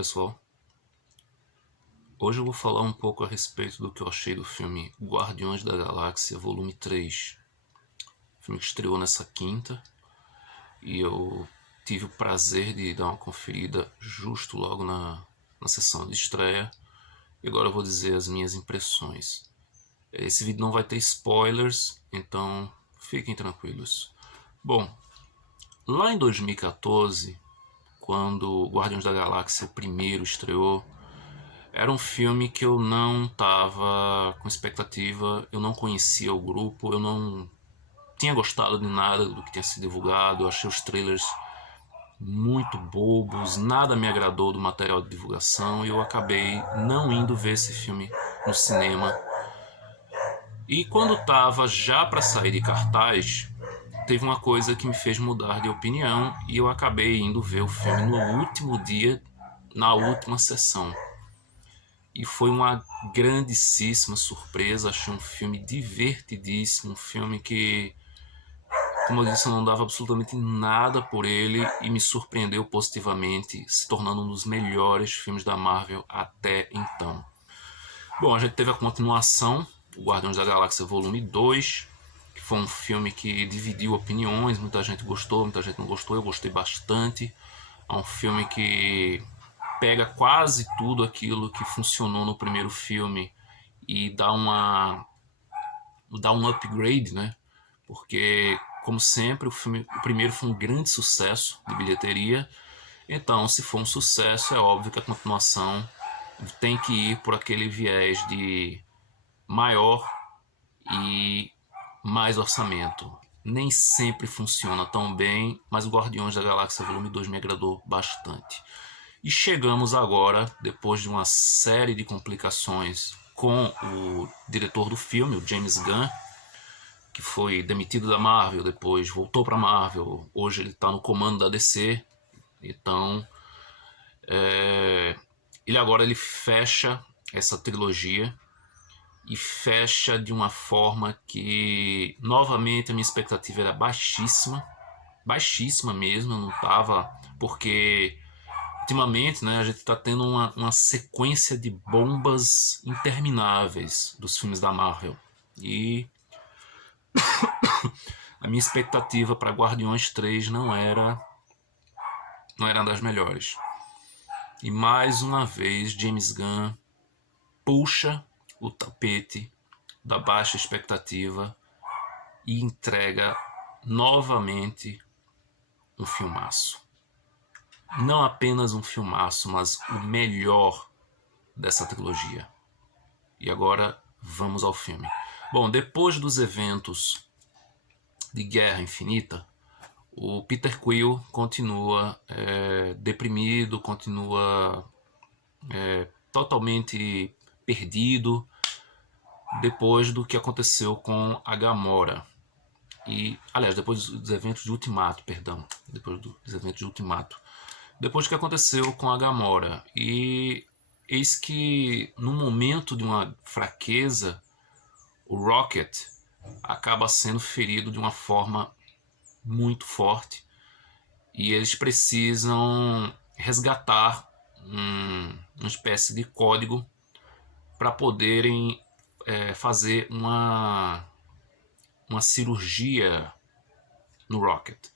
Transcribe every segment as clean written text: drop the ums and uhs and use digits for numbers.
Olá pessoal, hoje eu vou falar um pouco a respeito do que eu achei do filme Guardiões da Galáxia Volume 3, filme que estreou nessa quinta e eu tive o prazer de dar uma conferida justo logo na sessão de estreia e agora eu vou dizer as minhas impressões. Esse vídeo não vai ter spoilers, então fiquem tranquilos. Bom, lá em 2014, quando Guardiões da Galáxia primeiro estreou, era um filme que eu não estava com expectativa, eu não conhecia o grupo, eu não tinha gostado de nada do que tinha sido divulgado, eu achei os trailers muito bobos, nada me agradou do material de divulgação e eu acabei não indo ver esse filme no cinema. E quando estava já para sair de cartaz, teve uma coisa que me fez mudar de opinião e eu acabei indo ver o filme no último dia, na última sessão. E foi uma grandíssima surpresa, achei um filme divertidíssimo, um filme que, como eu disse, eu não dava absolutamente nada por ele e me surpreendeu positivamente, se tornando um dos melhores filmes da Marvel até então. Bom, a gente teve a continuação, o Guardiões da Galáxia Volume 2, que foi um filme que dividiu opiniões, muita gente gostou, muita gente não gostou, eu gostei bastante. É um filme que pega quase tudo aquilo que funcionou no primeiro filme e dá um upgrade, né? Porque, como sempre, o primeiro foi um grande sucesso de bilheteria. Então, se for um sucesso, é óbvio que a continuação tem que ir por aquele viés de maior e mais orçamento. Nem sempre funciona tão bem, mas o Guardiões da Galáxia Volume 2 me agradou bastante. E chegamos agora, depois de uma série de complicações com o diretor do filme, o James Gunn, que foi demitido da Marvel, depois voltou para a Marvel, hoje ele está no comando da DC. Então, ele fecha essa trilogia e fecha de uma forma que, novamente, a minha expectativa era baixíssima, baixíssima mesmo, eu não estava, porque ultimamente, né, a gente está tendo uma sequência de bombas intermináveis dos filmes da Marvel. E a minha expectativa para Guardiões 3 não era das melhores. E mais uma vez, James Gunn puxa o tapete da baixa expectativa e entrega novamente um filmaço. Não apenas um filmaço, mas o melhor dessa trilogia. E agora vamos ao filme. Bom, depois dos eventos de Guerra Infinita, o Peter Quill continua deprimido, continua totalmente perdido depois do que aconteceu com a Gamora. E, aliás, depois dos eventos de Ultimato, perdão. Depois dos eventos de Ultimato. Depois do que aconteceu com a Gamora. E eis que, num momento de uma fraqueza, o Rocket acaba sendo ferido de uma forma muito forte e eles precisam resgatar uma espécie de código para poderem fazer uma cirurgia no Rocket.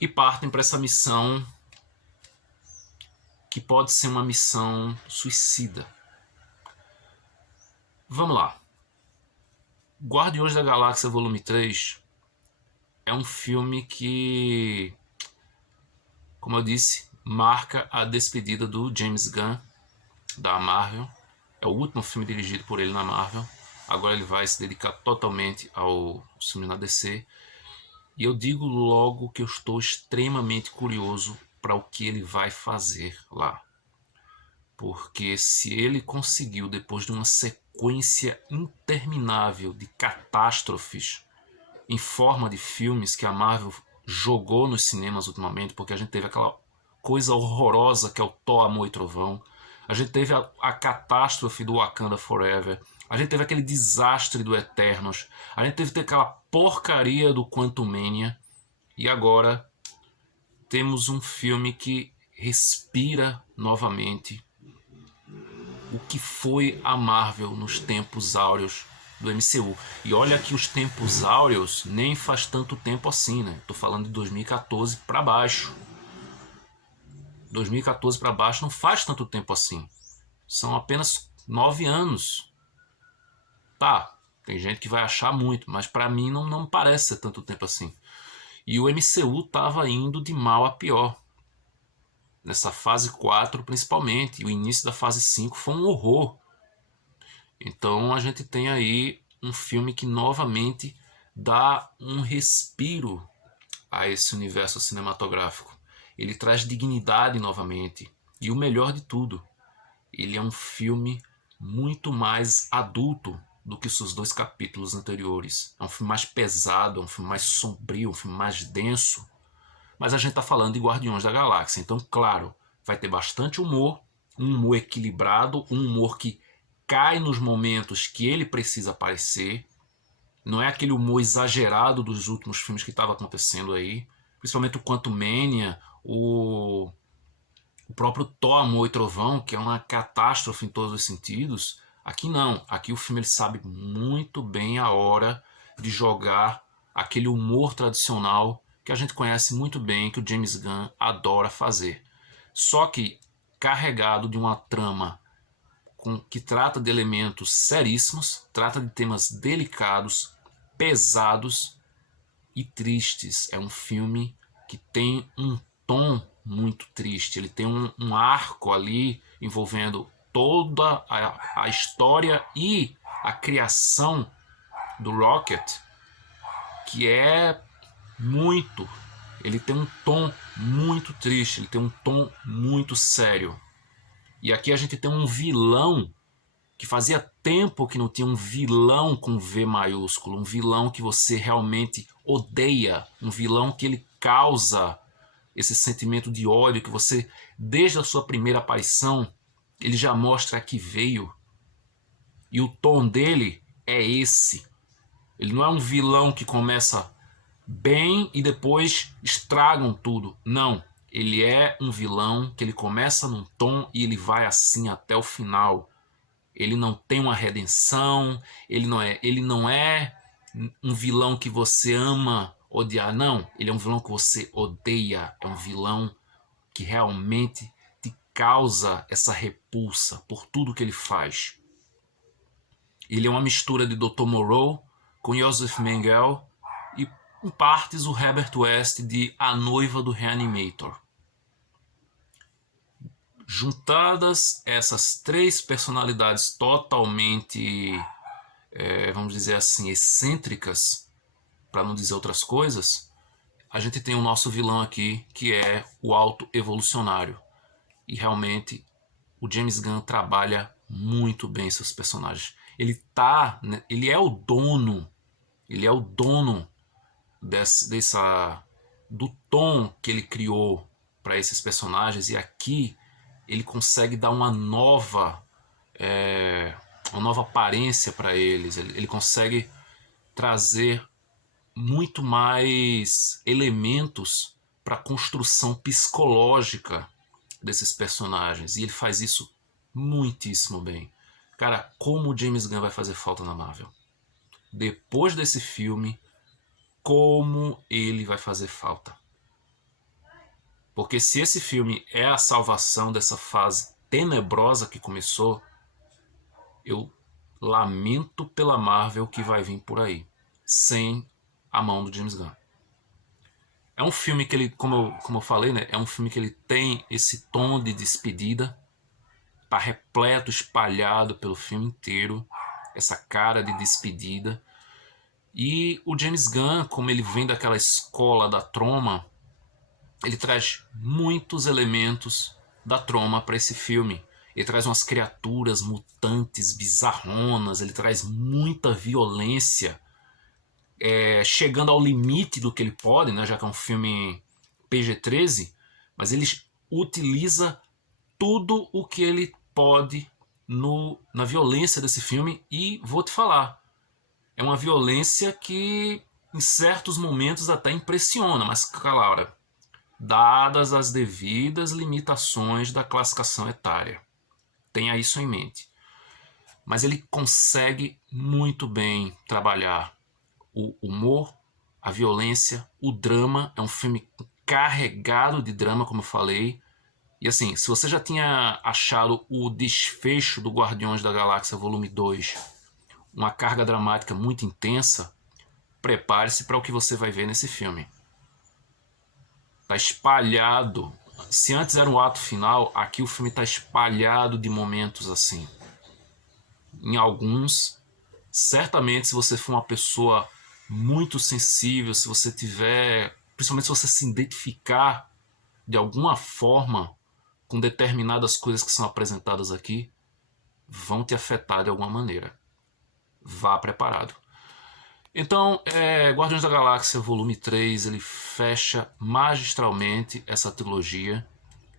E partem para essa missão que pode ser uma missão suicida. Vamos lá. Guardiões da Galáxia Volume 3 é um filme que, como eu disse, marca a despedida do James Gunn da Marvel. É o último filme dirigido por ele na Marvel. Agora ele vai se dedicar totalmente ao filme na DC. E eu digo logo que eu estou extremamente curioso para o que ele vai fazer lá. Porque se ele conseguiu, depois de uma sequência interminável de catástrofes em forma de filmes que a Marvel jogou nos cinemas ultimamente, porque a gente teve aquela coisa horrorosa que é o Thor, Amor e Trovão, a gente teve a catástrofe do Wakanda Forever, a gente teve aquele desastre do Eternos, a gente teve aquela porcaria do Quantumania, e agora temos um filme que respira novamente o que foi a Marvel nos tempos áureos do MCU. E olha que os tempos áureos nem faz tanto tempo assim, né? Tô falando de 2014 para baixo. 2014 para baixo não faz tanto tempo assim. São apenas 9 anos. Tá, tem gente que vai achar muito, mas para mim não parece ser tanto tempo assim. E o MCU estava indo de mal a pior. Nessa fase 4 principalmente. E o início da fase 5 foi um horror. Então a gente tem aí um filme que novamente dá um respiro a esse universo cinematográfico. Ele traz dignidade novamente. E o melhor de tudo, ele é um filme muito mais adulto do que os seus 2 capítulos anteriores. É um filme mais pesado, é um filme mais sombrio, um filme mais denso. Mas a gente está falando de Guardiões da Galáxia. Então, claro, vai ter bastante humor, um humor equilibrado, um humor que cai nos momentos que ele precisa aparecer. Não é aquele humor exagerado dos últimos filmes que estava acontecendo aí. Principalmente o Quantumania, o próprio Thor, Amor e Trovão, que é uma catástrofe em todos os sentidos. Aqui não. Aqui o filme ele sabe muito bem a hora de jogar aquele humor tradicional que a gente conhece muito bem, que o James Gunn adora fazer. Só que carregado de uma trama que trata de elementos seríssimos, trata de temas delicados, pesados e tristes. É um filme que tem um tom muito triste, ele tem um arco ali envolvendo toda a história e a criação do Rocket, que é muito, ele tem um tom muito triste, ele tem um tom muito sério. E aqui a gente tem um vilão que fazia tempo que não tinha um vilão com V maiúsculo, um vilão que você realmente odeia, um vilão que ele causa esse sentimento de ódio que você, desde a sua primeira aparição, ele já mostra que veio. E o tom dele é esse. Ele não é um vilão que começa bem e depois estragam tudo. Não. Ele é um vilão que ele começa num tom e ele vai assim até o final. Ele não tem uma redenção, ele não é um vilão que você ama odiar, não. Ele é um vilão que você odeia, é um vilão que realmente te causa essa repulsa por tudo que ele faz. Ele é uma mistura de Dr. Moreau com Joseph Mengele e, em partes, o Herbert West de A Noiva do Reanimator. Juntadas essas 3 personalidades totalmente, vamos dizer assim, excêntricas, para não dizer outras coisas, a gente tem o nosso vilão aqui, que é o auto-evolucionário. E realmente o James Gunn trabalha muito bem seus personagens. Ele é o dono do tom que ele criou para esses personagens, e aqui ele consegue dar uma nova aparência para eles. Ele consegue trazer muito mais elementos para a construção psicológica desses personagens, e ele faz isso muitíssimo bem. Cara, como o James Gunn vai fazer falta na Marvel? Depois desse filme, como ele vai fazer falta? Porque se esse filme é a salvação dessa fase tenebrosa que começou, eu lamento pela Marvel que vai vir por aí, sem a mão do James Gunn. É um filme que ele, como eu falei, né, é um filme que ele tem esse tom de despedida, tá repleto, espalhado pelo filme inteiro, essa cara de despedida. E o James Gunn, como ele vem daquela escola da Troma, ele traz muitos elementos da Troma para esse filme. Ele traz umas criaturas mutantes, bizarronas, ele traz muita violência, chegando ao limite do que ele pode, né, já que é um filme PG-13, mas ele utiliza tudo o que ele pode na violência desse filme, e vou te falar, é uma violência que em certos momentos até impressiona, mas claro, dadas as devidas limitações da classificação etária. Tenha isso em mente. Mas ele consegue muito bem trabalhar o humor, a violência, o drama. É um filme carregado de drama, como eu falei. E assim, se você já tinha achado o desfecho do Guardiões da Galáxia Volume 2 uma carga dramática muito intensa, prepare-se para o que você vai ver nesse filme. Tá espalhado. Se antes era um ato final, aqui o filme tá espalhado de momentos assim. Em alguns, certamente, se você for uma pessoa muito sensível, se você tiver, principalmente se você se identificar de alguma forma com determinadas coisas que são apresentadas aqui, vão te afetar de alguma maneira. Vá preparado. Então, Guardiões da Galáxia Volume 3, ele fecha magistralmente essa trilogia.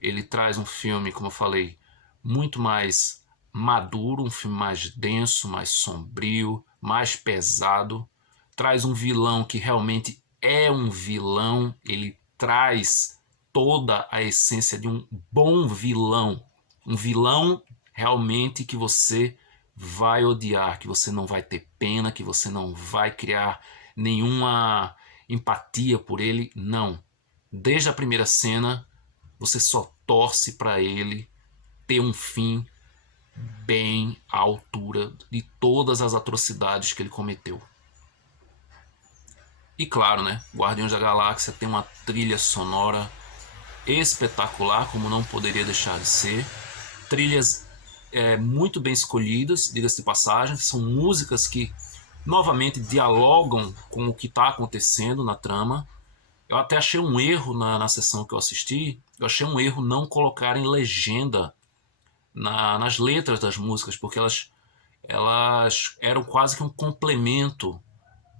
Ele traz um filme, como eu falei, muito mais maduro, um filme mais denso, mais sombrio, mais pesado. Traz um vilão que realmente é um vilão, ele traz toda a essência de um bom vilão. Um vilão realmente que você vai odiar, que você não vai ter pena, que você não vai criar nenhuma empatia por ele, não. Desde a primeira cena, você só torce para ele ter um fim bem à altura de todas as atrocidades que ele cometeu. E claro, né, Guardiões da Galáxia tem uma trilha sonora espetacular, como não poderia deixar de ser. Trilhas muito bem escolhidas, diga-se de passagem, são músicas que novamente dialogam com o que está acontecendo na trama. Eu até achei um erro na sessão que eu assisti, eu achei um erro não colocarem legenda nas letras das músicas, porque elas eram quase que um complemento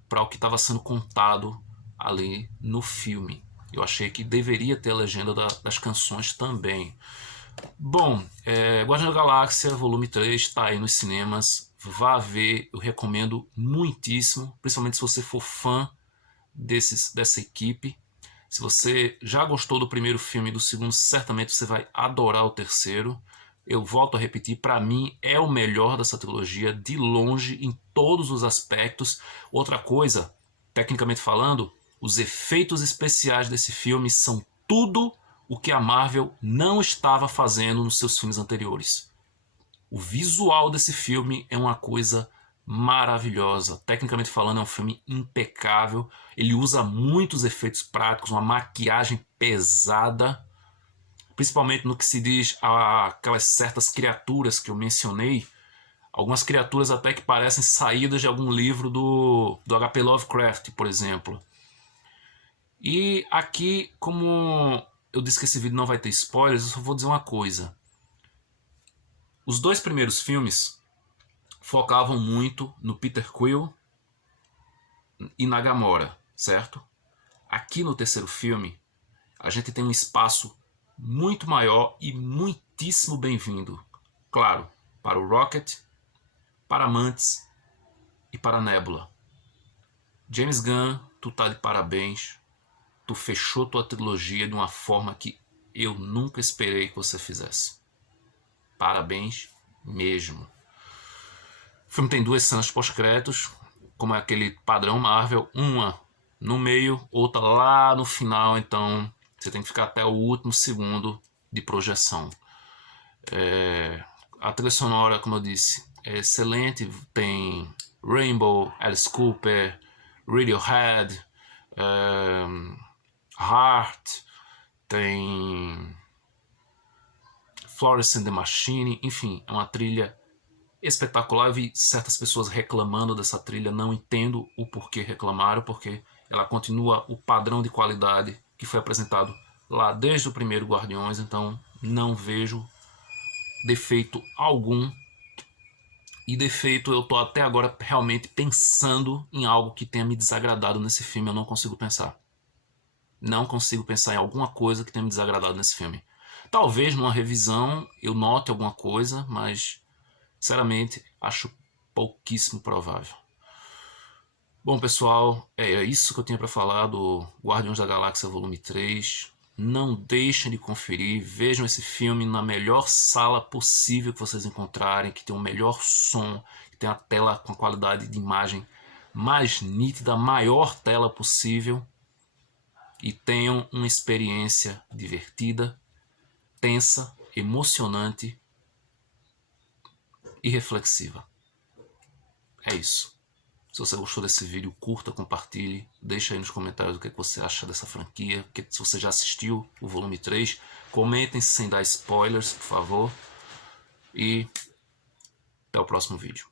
para o que estava sendo contado ali no filme. Eu achei que deveria ter a legenda das canções também. Bom, Guardiões da Galáxia Volume 3 está aí nos cinemas. Vá ver, eu recomendo muitíssimo, principalmente se você for fã dessa equipe. Se você já gostou do primeiro filme e do segundo, certamente você vai adorar o terceiro. Eu volto a repetir, para mim é o melhor dessa trilogia, de longe, em todos os aspectos. Outra coisa, tecnicamente falando, os efeitos especiais desse filme são tudo o que a Marvel não estava fazendo nos seus filmes anteriores. O visual desse filme é uma coisa maravilhosa. Tecnicamente falando, é um filme impecável. Ele usa muitos efeitos práticos, uma maquiagem pesada, principalmente no que se diz a aquelas certas criaturas que eu mencionei. Algumas criaturas até que parecem saídas de algum livro do H.P. Lovecraft, por exemplo. E aqui, como eu disse que esse vídeo não vai ter spoilers, eu só vou dizer uma coisa. Os dois primeiros filmes focavam muito no Peter Quill e na Gamora, certo? Aqui no terceiro filme, a gente tem um espaço muito maior e muitíssimo bem-vindo. Claro, para o Rocket, para Mantis e para Nebula. James Gunn, tu tá de parabéns. Tu fechou tua trilogia de uma forma que eu nunca esperei que você fizesse. Parabéns mesmo. O filme tem duas cenas pós-créditos, como é aquele padrão Marvel, uma no meio, outra lá no final, então você tem que ficar até o último segundo de projeção. A trilha sonora, como eu disse, é excelente, tem Rainbow, Alice Cooper, Radiohead, Heart, tem Florence and the Machine, enfim, é uma trilha espetacular. Eu vi certas pessoas reclamando dessa trilha, não entendo o porquê reclamaram, porque ela continua o padrão de qualidade que foi apresentado lá desde o primeiro Guardiões, então não vejo defeito algum. E defeito, eu tô até agora realmente pensando em algo que tenha me desagradado nesse filme, eu não consigo pensar. Não consigo pensar em alguma coisa que tenha me desagradado nesse filme. Talvez numa revisão eu note alguma coisa, mas sinceramente acho pouquíssimo provável. Bom, pessoal, é isso que eu tinha para falar do Guardiões da Galáxia Volume 3. Não deixem de conferir, vejam esse filme na melhor sala possível que vocês encontrarem, que tem o melhor som, que tem a tela com a qualidade de imagem mais nítida, a maior tela possível, e tenham uma experiência divertida, tensa, emocionante e reflexiva. É isso. Se você gostou desse vídeo, curta, compartilhe, deixa aí nos comentários o que você acha dessa franquia, se você já assistiu o volume 3, comentem sem dar spoilers, por favor, e até o próximo vídeo.